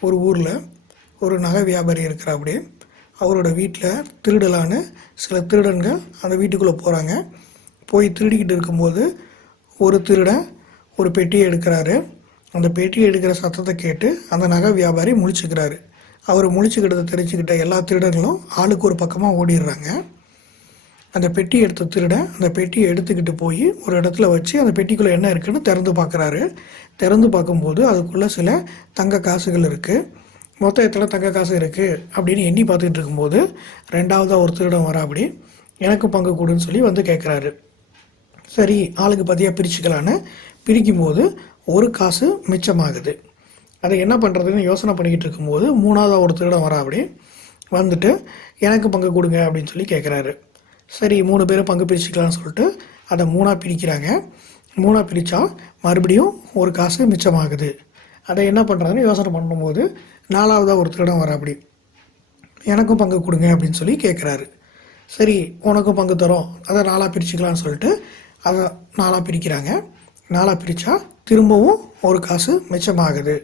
ஒரு ஊரில் ஒரு நகை வியாபாரி இருக்கிறாப்படி. அவரோட வீட்டில் திருடலான்னு சில திருடன்கள் அந்த வீட்டுக்குள்ளே போகிறாங்க போய் திருடிக்கிட்டு இருக்கும்போது ஒரு திருடன் ஒரு பெட்டியை எடுக்கிறாரு. அந்த பெட்டியை எடுக்கிற சத்தத்தை கேட்டு அந்த நகை வியாபாரி முழிச்சுக்கிறாரு. அவர் முழிச்சுக்கிட்டதை தெரிஞ்சுக்கிட்ட எல்லா திருடர்களும் ஆளுக்கு ஒரு பக்கமாக ஓடிடுறாங்க. அந்த பெட்டி எடுத்த திருடன் அந்த பெட்டியை எடுத்துக்கிட்டு போய் ஒரு இடத்துல வச்சு அந்த பெட்டிக்குள்ளே என்ன இருக்குன்னு திறந்து பார்க்குறாரு. திறந்து பார்க்கும்போது அதுக்குள்ளே சில தங்க காசுகள் இருக்குது மொத்தம் எத்தனை தங்க காசு இருக்குது அப்படின்னு எண்ணி பார்த்துக்கிட்டு இருக்கும்போது ரெண்டாவதாக ஒரு திருடம் வரா அப்படி எனக்கு பங்கு கொடுன்னு சொல்லி வந்து கேட்குறாரு சரி ஆளுக்கு பதியாக பிரிச்சுக்கலான்னு பிரிக்கும்போது ஒரு காசு மிச்சமாகுது. அதை என்ன பண்ணுறதுன்னு யோசனை பண்ணிக்கிட்டு இருக்கும்போது மூணாவதாக ஒரு திருடம் வரா அப்படி வந்துட்டு எனக்கு பங்கு கொடுங்க அப்படின்னு சொல்லி கேட்குறாரு சரி மூணு பேரும் பங்கு பிரிச்சுக்கலாம்னு சொல்லிட்டு அதை மூணாக பிரிக்கிறாங்க. மூணாக பிரித்தா மறுபடியும் ஒரு காசு மிச்சமாகுது. அதை என்ன பண்ணுறதுன்னு யோசனை பண்ணும்போது நாலாவதாக ஒருத்தரிடம் வர அப்படி எனக்கும் பங்கு கொடுங்க அப்படின்னு சொல்லி கேட்குறாரு சரி உனக்கும் பங்கு தரோம். அதை நாலாக பிரிச்சுக்கலாம்னு சொல்லிட்டு அதை நாலாக பிரிக்கிறாங்க. நாலாக பிரித்தா திரும்பவும் ஒரு காசு மிச்சமாகுது.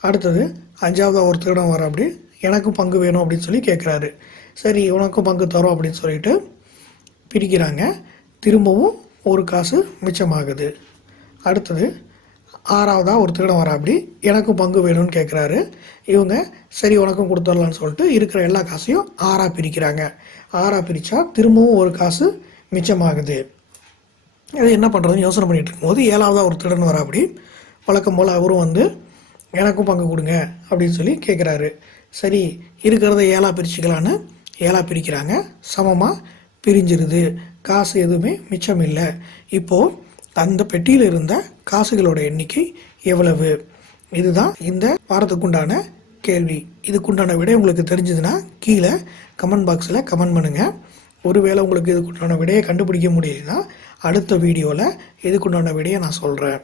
அடுத்தது அஞ்சாவதாக ஒரு வர அப்படி எனக்கும் பங்கு வேணும் அப்படின்னு சொல்லி கேட்குறாரு சரி உனக்கும் பங்கு தரோம் அப்படின்னு சொல்லிட்டு பிரிக்கிறாங்க. திரும்பவும் ஒரு காசு மிச்சமாகுது. அடுத்தது ஆறாவதாக ஒரு திருடன் வர அப்படி எனக்கும் பங்கு வேணும்னு கேட்குறாரு இவங்க சரி உனக்கும் கொடுத்துடலான்னு சொல்லிட்டு இருக்கிற எல்லா காசையும் ஆறாக பிரிக்கிறாங்க. ஆறாக பிரித்தா திரும்பவும் ஒரு காசு மிச்சமாகுது. அது என்ன பண்ணுறதுன்னு யோசனை பண்ணிகிட்டு இருக்கும்போது ஏழாவதாக ஒரு திருடன் வர அப்படி வழக்கம் போல் அவரும் வந்து எனக்கும் பங்கு கொடுங்க அப்படின்னு சொல்லி கேட்குறாரு சரி இருக்கிறத ஏழாக பிரிச்சுக்கலான்னு ஏழாக பிரிக்கிறாங்க. சமமாக பிரிஞ்சிருது. காசு எதுவுமே மிச்சம் இல்லை. இப்போது அந்த பெட்டியில் இருந்த காசுகளோட எண்ணிக்கை எவ்வளவு? இதுதான் இந்த வாரத்துக்குண்டான கேள்வி. இதுக்குண்டான விடை உங்களுக்கு தெரிஞ்சதுன்னா கீழே கமெண்ட் பாக்ஸில் கமெண்ட் பண்ணுங்கள் ஒருவேளை உங்களுக்கு இதுக்குண்டான விடையை கண்டுபிடிக்க முடியலைன்னா அடுத்த வீடியோவில் இதுக்குண்டான விடையை நான் சொல்கிறேன்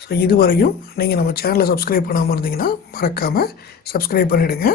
ஸோ இதுவரையும் நீங்கள் நம்ம சேனலை சப்ஸ்கிரைப் பண்ணாமல் இருந்தீங்கன்னா மறக்காமல் சப்ஸ்கிரைப் பண்ணிவிடுங்க